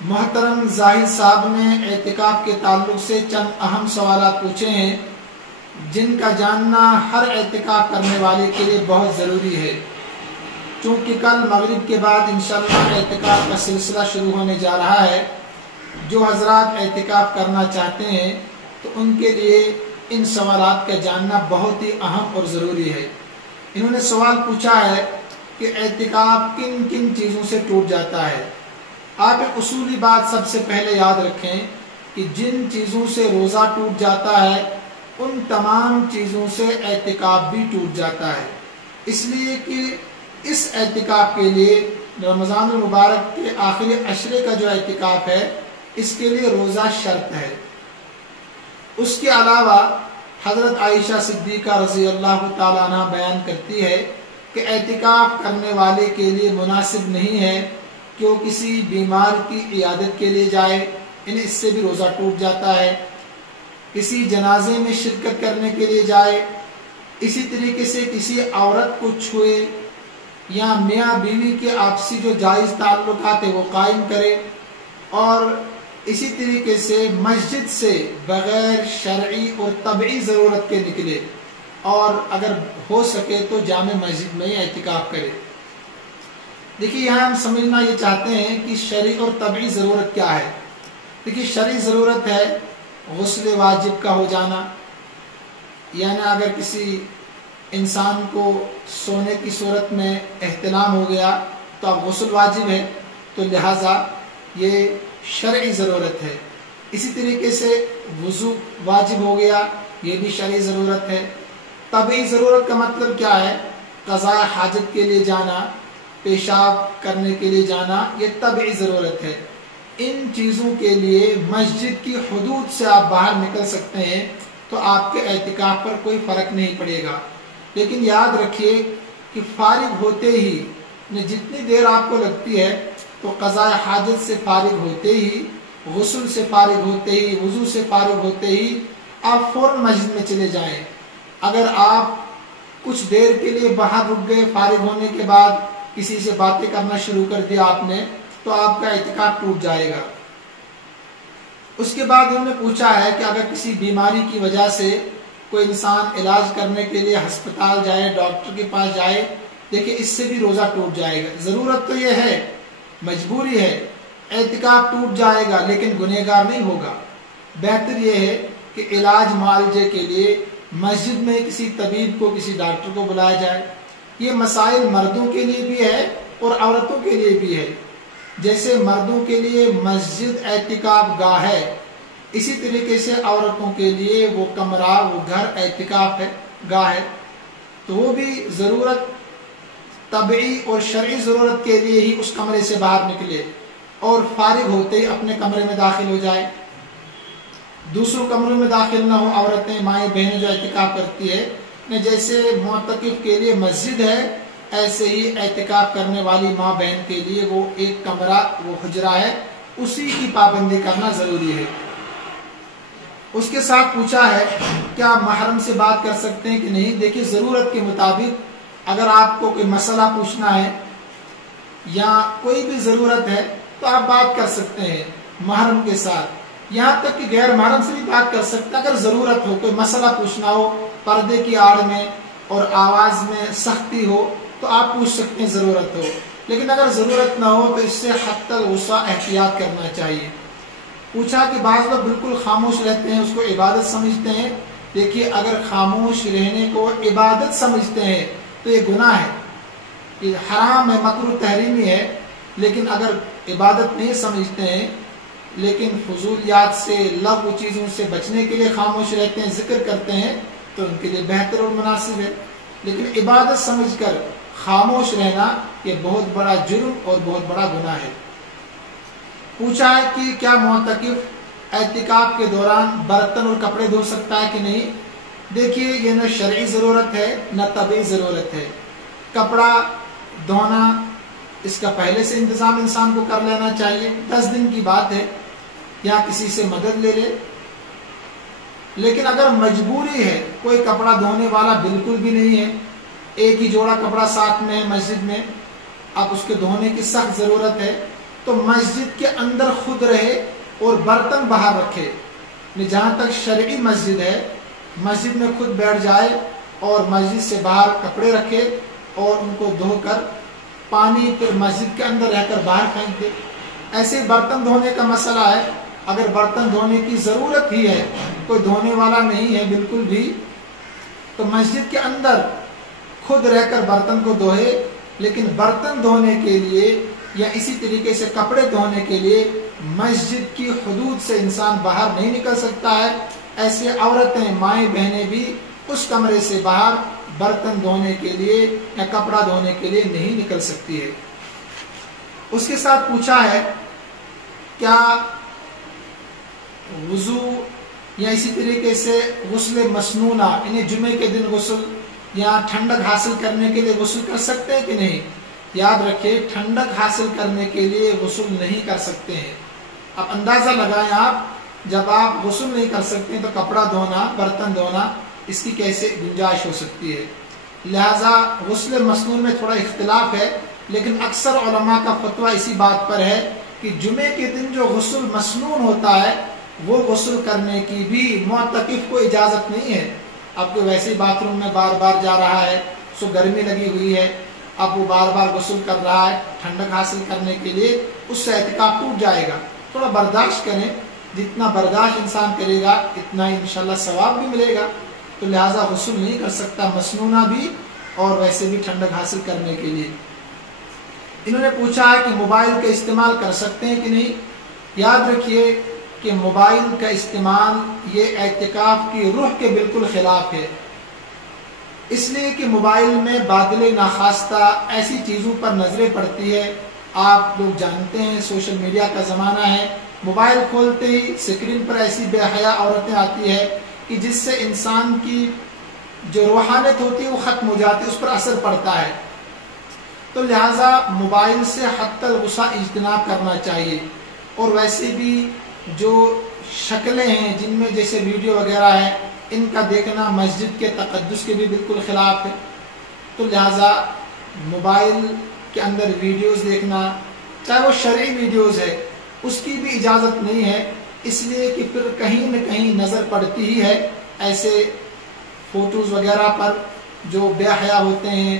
محترم زاہد صاحب نے اعتکاف کے تعلق سے چند اہم سوالات پوچھے ہیں جن کا جاننا ہر اعتکاف کرنے والے کے لیے بہت ضروری ہے، چونکہ کل مغرب کے بعد انشاءاللہ اعتکاف کا سلسلہ شروع ہونے جا رہا ہے۔ جو حضرات اعتکاف کرنا چاہتے ہیں تو ان کے لیے ان سوالات کا جاننا بہت ہی اہم اور ضروری ہے۔ انہوں نے سوال پوچھا ہے کہ اعتکاف کن کن چیزوں سے ٹوٹ جاتا ہے۔ آپ ایک اصولی بات سب سے پہلے یاد رکھیں کہ جن چیزوں سے روزہ ٹوٹ جاتا ہے ان تمام چیزوں سے اعتکاف بھی ٹوٹ جاتا ہے، اس لیے کہ اس اعتکاف کے لیے رمضان المبارک کے آخری عشرے کا جو اعتکاف ہے اس کے لیے روزہ شرط ہے۔ اس کے علاوہ حضرت عائشہ صدیقہ رضی اللہ تعالیٰ عنہ بیان کرتی ہے کہ اعتکاف کرنے والے کے لیے مناسب نہیں ہے کہ وہ کسی بیمار کی عیادت کے لیے جائے، انہیں اس سے بھی روزہ ٹوٹ جاتا ہے، کسی جنازے میں شرکت کرنے کے لیے جائے، اسی طریقے سے کسی عورت کو چھوئے یا میاں بیوی کے آپسی جو جائز تعلقات ہیں وہ قائم کرے، اور اسی طریقے سے مسجد سے بغیر شرعی اور طبعی ضرورت کے نکلے، اور اگر ہو سکے تو جامع مسجد میں ہی اعتکاف کرے۔ دیکھیے یہاں ہم سمجھنا یہ چاہتے ہیں کہ شرعی اور طبعی ضرورت کیا ہے۔ دیکھیے شرعی ضرورت ہے غسل واجب کا ہو جانا، یعنی اگر کسی انسان کو سونے کی صورت میں احتلام ہو گیا تو اب غسل واجب ہے، تو لہٰذا یہ شرعی ضرورت ہے۔ اسی طریقے سے وضو واجب ہو گیا، یہ بھی شرعی ضرورت ہے۔ طبعی ضرورت کا مطلب کیا ہے؟ قضاء حاجت کے لیے جانا، پیشاب کرنے کے لیے جانا، یہ طبعی ضرورت ہے۔ ان چیزوں کے لیے مسجد کی حدود سے آپ باہر نکل سکتے ہیں تو آپ کے اعتکاف پر کوئی فرق نہیں پڑے گا، لیکن یاد رکھیے کہ فارغ ہوتے ہی جتنی دیر آپ کو لگتی ہے تو قضاء حاجت سے فارغ ہوتے ہی، غسل سے فارغ ہوتے ہی، وضو سے فارغ ہوتے ہی آپ فوراً مسجد میں چلے جائیں۔ اگر آپ کچھ دیر کے لیے باہر رک گئے، فارغ ہونے کے بعد کسی سے باتیں کرنا شروع کر دیا آپ نے، تو آپ کا اعتکاف ٹوٹ جائے گا۔ اس کے بعد انہوں نے پوچھا ہے کہ اگر کسی بیماری کی وجہ سے کوئی انسان علاج کرنے کے لیے ہسپتال جائے، ڈاکٹر کے پاس جائے، دیکھیں اس سے بھی روزہ ٹوٹ جائے گا۔ ضرورت تو یہ ہے، مجبوری ہے، اعتکاف ٹوٹ جائے گا لیکن گنہگار نہیں ہوگا۔ بہتر یہ ہے کہ علاج معالجے کے لیے مسجد میں کسی طبیب کو، کسی ڈاکٹر کو بلایا جائے۔ یہ مسائل مردوں کے لیے بھی ہے اور عورتوں کے لیے بھی ہے۔ جیسے مردوں کے لیے مسجد اعتکاف گاہ ہے، اسی طریقے سے عورتوں کے لیے وہ کمرہ، وہ گھر اعتکاف ہے، گاہ ہے، تو وہ بھی ضرورت طبعی اور شرعی ضرورت کے لیے ہی اس کمرے سے باہر نکلے اور فارغ ہوتے ہی اپنے کمرے میں داخل ہو جائے، دوسروں کمروں میں داخل نہ ہو۔ عورتیں، مائیں، بہنیں جو اعتکاف کرتی ہے، جیسے معتکف کے لیے مسجد ہے، ایسے ہی اعتکاف کرنے والی ماں بہن کے لیے وہ ایک کمرہ، وہ حجرہ ہے، اسی کی پابندی کرنا ضروری ہے۔ اس کے ساتھ پوچھا ہے کیا محرم سے بات کر سکتے ہیں کہ نہیں؟ دیکھیے ضرورت کے مطابق اگر آپ کو کوئی مسئلہ پوچھنا ہے یا کوئی بھی ضرورت ہے تو آپ بات کر سکتے ہیں محرم کے ساتھ، یہاں تک کہ غیر محرم سے بھی بات کر سکتے ہیں۔ اگر ضرورت ہو، کوئی مسئلہ پوچھنا ہو، پردے کی آڑ میں اور آواز میں سختی ہو تو آپ پوچھ سکتے ہیں ضرورت ہو، لیکن اگر ضرورت نہ ہو تو اس سے حتی الوسع احتیاط کرنا چاہیے۔ پوچھا کہ بعض لوگ بالکل خاموش رہتے ہیں، اس کو عبادت سمجھتے ہیں۔ دیکھیے اگر خاموش رہنے کو عبادت سمجھتے ہیں تو یہ گناہ ہے، یہ حرام ہے، مکروہ تحریمی ہے، لیکن اگر عبادت نہیں سمجھتے ہیں لیکن فضولیات سے، لغو چیزوں سے بچنے کے لیے خاموش رہتے ہیں، ذکر کرتے ہیں، تو ان کے لیے بہتر اور مناسب ہے۔ لیکن عبادت سمجھ کر خاموش رہنا یہ بہت بڑا جرم اور بہت بڑا گناہ ہے۔ پوچھا ہے کہ کیا معتکف اعتکاف کے دوران برتن اور کپڑے دھو سکتا ہے کہ نہیں؟ دیکھیے یہ نہ شرعی ضرورت ہے نہ طبعی ضرورت ہے۔ کپڑا دھونا اس کا پہلے سے انتظام انسان کو کر لینا چاہیے، 10 دن کی بات ہے، یا کسی سے مدد لے لے۔ لیکن اگر مجبوری ہے، کوئی کپڑا دھونے والا بالکل بھی نہیں ہے، ایک ہی جوڑا کپڑا ساتھ میں ہے مسجد میں، اب اس کے دھونے کی سخت ضرورت ہے، تو مسجد کے اندر خود رہے اور برتن باہر رکھے. جہاں تک شرعی مسجد ہے مسجد میں خود بیٹھ جائے اور مسجد سے باہر کپڑے رکھے اور ان کو دھو کر پانی پھر مسجد کے اندر رہ کر باہر پھینک دے. ایسے برتن دھونے کا مسئلہ ہے، اگر برتن دھونے کی ضرورت ہی ہے، کوئی دھونے والا نہیں ہے بالکل بھی، تو مسجد کے اندر خود رہ کر برتن کو دھوئے. لیکن برتن دھونے کے لیے یا اسی طریقے سے کپڑے دھونے کے لیے مسجد کی حدود سے انسان باہر نہیں نکل سکتا ہے. ایسے عورتیں مائیں بہنیں بھی اس کمرے سے باہر برتن دھونے کے لیے یا کپڑا دھونے کے لیے نہیں نکل سکتی ہے. اس کے ساتھ پوچھا ہے کیا وضو یا اسی طریقے سے غسل مسنونہ یعنی جمعے کے دن غسل یا ٹھنڈک حاصل کرنے کے لیے غسل کر سکتے ہیں کہ نہیں؟ یاد رکھیں ٹھنڈک حاصل کرنے کے لیے غسل نہیں کر سکتے ہیں. اب اندازہ لگائیں آپ جب آپ غسل نہیں کر سکتے ہیں تو کپڑا دھونا برتن دھونا اس کی کیسے گنجائش ہو سکتی ہے؟ لہذا غسل مسنون میں تھوڑا اختلاف ہے، لیکن اکثر علماء کا فتویٰ اسی بات پر ہے کہ جمعے کے دن جو غسل مسنون ہوتا ہے وہ غسل کرنے کی بھی معتکف کو اجازت نہیں ہے. اب کو ویسے ہی باتھ روم میں بار بار جا رہا ہے، سو گرمی لگی ہوئی ہے، اب وہ بار بار غسل کر رہا ہے ٹھنڈک حاصل کرنے کے لیے، اس سے اعتکاف ٹوٹ جائے گا. تھوڑا برداشت کریں، جتنا برداشت انسان کرے گا اتنا ہی انشاءاللہ ثواب بھی ملے گا. تو لہٰذا غسل نہیں کر سکتا مسنونہ بھی اور ویسے بھی ٹھنڈک حاصل کرنے کے لیے. انہوں نے پوچھا ہے کہ موبائل کا استعمال کر سکتے ہیں کہ نہیں؟ یاد رکھیے کہ موبائل کا استعمال یہ اعتکاف کی روح کے بالکل خلاف ہے، اس لیے کہ موبائل میں بادل ناخواستہ ایسی چیزوں پر نظریں پڑتی ہے. آپ لوگ جانتے ہیں سوشل میڈیا کا زمانہ ہے، موبائل کھولتے ہی اسکرین پر ایسی بے حیا عورتیں آتی ہے کہ جس سے انسان کی جو روحانیت ہوتی ہے وہ ختم ہو جاتی ہے، اس پر اثر پڑتا ہے. تو لہٰذا موبائل سے حتی الوسع اجتناب کرنا چاہیے. اور ویسے بھی جو شکلیں ہیں جن میں جیسے ویڈیو وغیرہ ہے ان کا دیکھنا مسجد کے تقدس کے بھی بالکل خلاف ہے. تو لہٰذا موبائل کے اندر ویڈیوز دیکھنا چاہے وہ شرعی ویڈیوز ہے اس کی بھی اجازت نہیں ہے، اس لیے کہ پھر کہیں نہ کہیں نظر پڑتی ہی ہے ایسے فوٹوز وغیرہ پر جو بے حیا ہوتے ہیں.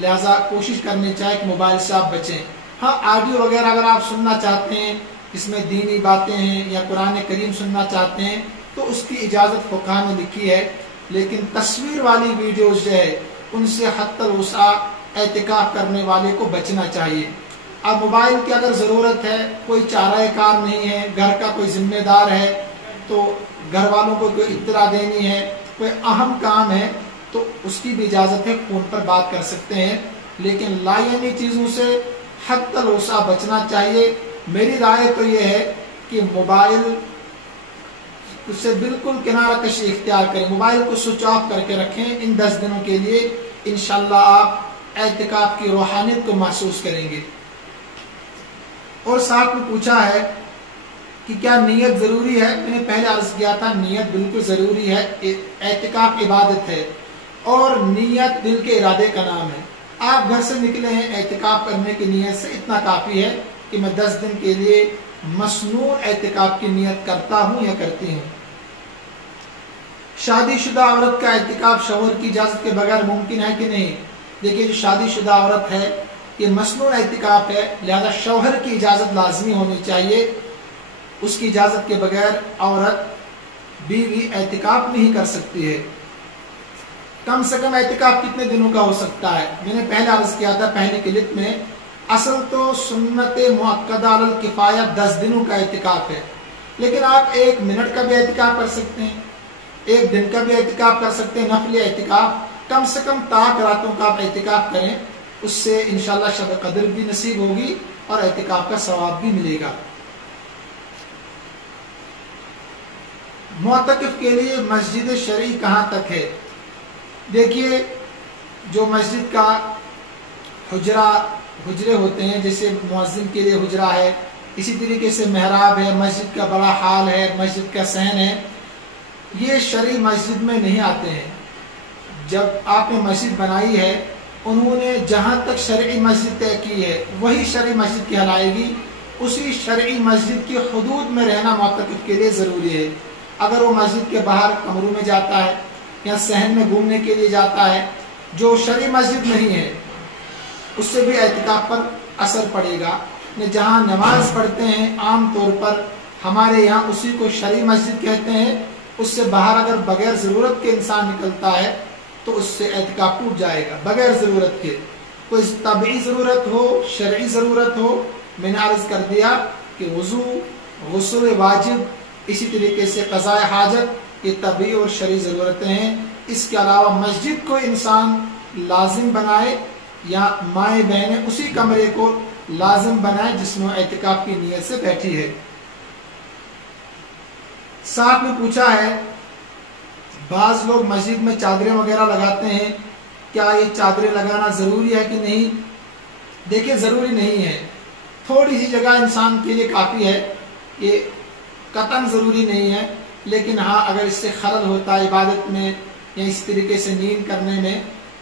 لہٰذا کوشش کرنی چاہیے کہ موبائل سے آپ بچیں. ہاں آڈیو وغیرہ اگر آپ سننا چاہتے ہیں اس میں دینی باتیں ہیں یا قرآن کریم سننا چاہتے ہیں تو اس کی اجازت فقہ نے لکھی ہے، لیکن تصویر والی ویڈیوز جو ہے ان سے حتی الوسع اعتکاف کرنے والے کو بچنا چاہیے. اب موبائل کی اگر ضرورت ہے، کوئی چارہ کار نہیں ہے، گھر کا کوئی ذمہ دار ہے تو گھر والوں کو کوئی اطلاع دینی ہے، کوئی اہم کام ہے تو اس کی بھی اجازت ہے، فون پر بات کر سکتے ہیں. لیکن لایعنی چیزوں سے حتی الوسع بچنا چاہیے. میری رائے تو یہ ہے کہ موبائل سے بالکل کنارہ کشی اختیار کریں، موبائل کو سوئچ آف کر کے رکھیں ان 10 دنوں کے لیے. انشاءاللہ آپ اعتکاف کی روحانیت کو محسوس کریں گے. اور ساتھ میں پوچھا ہے کہ کیا نیت ضروری ہے؟ میں نے پہلے عرض کیا تھا نیت بالکل ضروری ہے. اعتکاف عبادت ہے اور نیت دل کے ارادے کا نام ہے. آپ گھر سے نکلے ہیں اعتکاف کرنے کی نیت سے، اتنا کافی ہے کہ میں 10 دن کے لیے مسنون اعتکاف کی نیت کرتا ہوں یا کرتی ہوں. شادی شدہ عورت کا اعتکاف شوہر کی اجازت کے بغیر ممکن ہے کہ نہیں؟ دیکھیے جو شادی شدہ عورت ہے یہ مسنون اعتکاف ہے، لہذا شوہر کی اجازت لازمی ہونی چاہیے. اس کی اجازت کے بغیر عورت بیوی اعتکاف نہیں کر سکتی ہے. کم سے کم اعتکاف کتنے دنوں کا ہو سکتا ہے؟ میں نے پہلے عرض کیا تھا پہلی کلپ میں، اصل تو سنت مؤکدہ علی الکفایہ 10 دنوں کا اعتکاف ہے، لیکن آپ 1 منٹ کا بھی اعتکاف کر سکتے ہیں، 1 دن کا بھی اعتکاف کر سکتے ہیں. نفلی اعتکاف کم سے کم طاق راتوں کا آپ اعتکاف کریں، اس سے انشاءاللہ شب قدر بھی نصیب ہوگی اور اعتکاف کا ثواب بھی ملے گا. معتکف کے لیے مسجد شرعی کہاں تک ہے؟ دیکھیے جو مسجد کا حجرے ہوتے ہیں، جیسے مؤذن کے لیے حجرہ ہے، اسی طریقے سے محراب ہے، مسجد کا بڑا ہال ہے، مسجد کا صحن ہے، یہ شرعی مسجد میں نہیں آتے ہیں. جب آپ نے مسجد بنائی ہے انہوں نے جہاں تک شرعی مسجد طے کی ہے وہی شرعی مسجد کہلائے گی. اسی شرعی مسجد کی حدود میں رہنا معتکف کے لیے ضروری ہے۔ اگر وہ مسجد کے باہر کمروں میں جاتا ہے یا صحن میں گھومنے کے لیے جاتا ہے جو شرعی مسجد نہیں ہے، اس سے بھی اعتکاف پر اثر پڑے گا۔ جہاں نماز پڑھتے ہیں عام طور پر ہمارے یہاں اسی کو شرعی مسجد کہتے ہیں، اس سے باہر اگر بغیر ضرورت کے انسان نکلتا ہے تو اس سے اعتکاف ٹوٹ جائے گا۔ بغیر ضرورت کے، کوئی طبعی ضرورت ہو، شرعی ضرورت ہو، میں نے عرض کر دیا کہ وضو، غسل واجب، اسی طریقے سے قضاء حاجت، یہ طبعی اور شرعی ضرورتیں ہیں۔ اس کے علاوہ مسجد کو انسان لازم بنائے یا مائیں بہنیں اسی کمرے کو لازم بنائے جس میں اعتکاف کی نیت سے بیٹھی ہے۔ ساتھ میں پوچھا ہے بعض لوگ مسجد میں چادریں وغیرہ لگاتے ہیں، کیا یہ چادریں لگانا ضروری ہے کہ نہیں؟ دیکھیں ضروری نہیں ہے، تھوڑی سی جگہ انسان کے لیے کافی ہے، یہ قطعاً ضروری نہیں ہے، لیکن ہاں اگر اس سے خلل ہوتا ہے عبادت میں یا اس طریقے سے نیند کرنے میں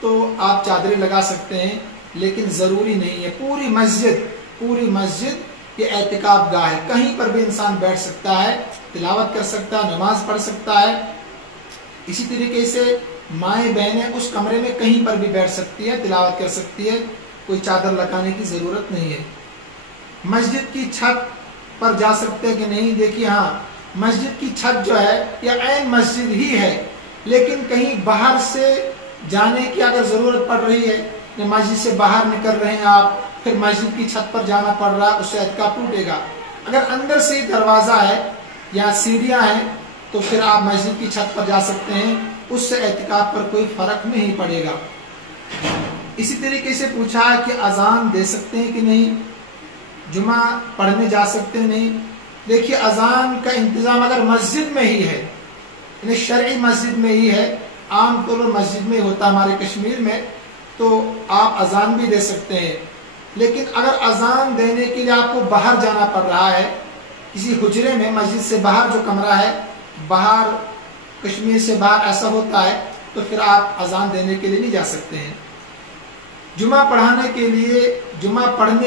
تو آپ چادریں لگا سکتے ہیں، لیکن ضروری نہیں ہے۔ پوری مسجد یہ اعتکاف گاہ ہے، کہیں پر بھی انسان بیٹھ سکتا ہے، تلاوت کر سکتا ہے، نماز پڑھ سکتا ہے۔ اسی طریقے سے مائیں بہنیں اس کمرے میں کہیں پر بھی بیٹھ سکتی ہے، تلاوت کر سکتی ہے، کوئی چادر لگانے کی ضرورت نہیں ہے۔ مسجد کی چھت پر جا سکتے ہیں کہ نہیں؟ دیکھیے ہاں، مسجد کی چھت جو ہے یہ عین مسجد ہی ہے، لیکن کہیں باہر سے جانے کی اگر ضرورت پڑ رہی ہے یا مسجد سے باہر نکل رہے ہیں آپ، پھر مسجد کی چھت پر جانا پڑ رہا ہے، اس سے اعتکاف ٹوٹے گا۔ اگر اندر سے ہی دروازہ ہے یا سیڑھیاں ہیں تو پھر آپ مسجد کی چھت پر جا سکتے ہیں، اس سے اعتکاف پر کوئی فرق نہیں پڑے گا۔ اسی طریقے سے پوچھا ہے کہ اذان دے سکتے ہیں کہ نہیں، جمعہ پڑھنے جا سکتے ہیں نہیں؟ دیکھیے اذان کا انتظام اگر مسجد میں ہی ہے، یعنی شرعی مسجد میں ہی ہے، عام طور پر مسجد میں ہوتا ہمارے کشمیر میں، تو آپ اذان بھی دے سکتے ہیں۔ لیکن اگر اذان دینے کے لیے آپ کو باہر جانا پڑ رہا ہے، کسی حجرے میں، مسجد سے باہر جو کمرہ ہے، باہر کشمیر سے باہر ایسا ہوتا ہے، تو پھر آپ اذان دینے کے لیے نہیں جا سکتے ہیں۔ جمعہ پڑھنے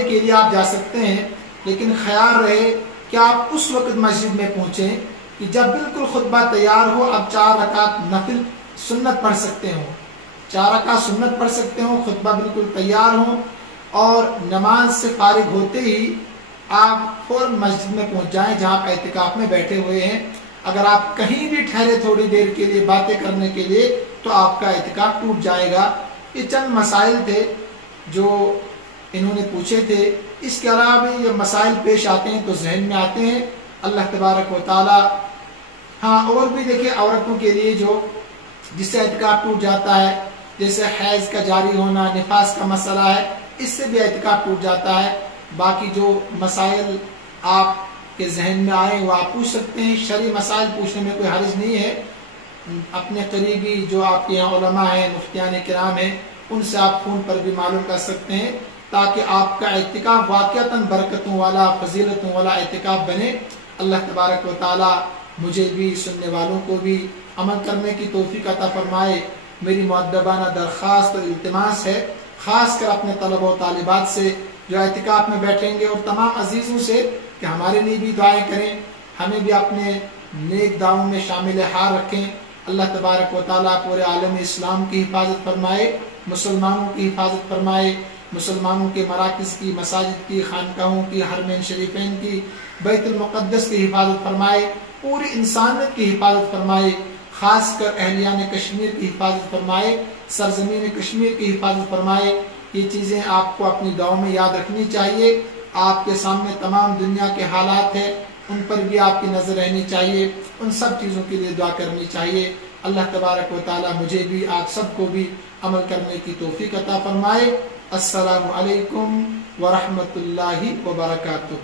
کے لیے آپ جا سکتے ہیں، لیکن خیال رہے کہ آپ اس وقت مسجد میں پہنچیں کہ جب بالکل خطبہ تیار ہو، اب 4 رکعت نفل سنت پڑھ سکتے ہوں، 4 رکعت سنت پڑھ سکتے ہوں، خطبہ بالکل تیار ہوں، اور نماز سے فارغ ہوتے ہی آپ فوراً مسجد میں پہنچ جائیں جہاں آپ اعتکاف میں بیٹھے ہوئے ہیں۔ اگر آپ کہیں بھی ٹھہرے تھوڑی دیر کے لیے باتیں کرنے کے لیے تو آپ کا اعتکاف ٹوٹ جائے گا۔ یہ چند مسائل تھے جو انہوں نے پوچھے تھے، اس کے علاوہ بھی یہ مسائل پیش آتے ہیں تو ذہن میں آتے ہیں۔ اللہ تبارک و تعالی، ہاں اور بھی دیکھیں عورتوں کے لیے جو جس سے اعتکاف ٹوٹ جاتا ہے، جیسے حیض کا جاری ہونا، نفاس کا مسئلہ ہے، اس سے بھی اعتکاف ٹوٹ جاتا ہے۔ باقی جو مسائل آپ کے ذہن میں آئے وہ آپ پوچھ سکتے ہیں، شرعی مسائل پوچھنے میں کوئی حرج نہیں ہے۔ اپنے قریبی جو آپ کے یہاں علماء ہیں، مفتیان کرام ہیں، ان سے آپ فون پر بھی معلوم کر سکتے ہیں تاکہ آپ کا اعتکاف واقعتاً برکتوں والا، فضیلتوں والا اعتکاف بنے۔ اللہ تبارک و تعالی مجھے بھی، سننے والوں کو بھی عمل کرنے کی توفیق عطا فرمائے۔ میری مؤدبانہ درخواست اور التماس ہے، خاص کر اپنے طلبہ و طالبات سے جو اعتکاف میں بیٹھیں گے، اور تمام عزیزوں سے کہ ہمارے لیے بھی دعائیں کریں، ہمیں بھی اپنے نیک دعاؤں میں شامل حال رکھیں۔ اللہ تبارک و تعالیٰ پورے عالم اسلام کی حفاظت فرمائے، مسلمانوں کی حفاظت فرمائے، مسلمانوں کے مراکز کی، مساجد کی، خانقاہوں کی، حرمین شریفین کی، بیت المقدس کی حفاظت فرمائے، پوری انسانیت کی حفاظت فرمائے، خاص کر اہلیان کشمیر کی حفاظت فرمائے، سرزمین کشمیر کی حفاظت فرمائے۔ یہ چیزیں آپ کو اپنی دعاؤں میں یاد رکھنی چاہیے۔ آپ کے سامنے تمام دنیا کے حالات ہیں، ان پر بھی آپ کی نظر رہنی چاہیے، ان سب چیزوں کے لیے دعا کرنی چاہیے۔ اللہ تبارک و تعالی مجھے بھی، آپ سب کو بھی عمل کرنے کی توفیق عطا فرمائے۔ السلام علیکم ورحمۃ اللہ وبرکاتہ۔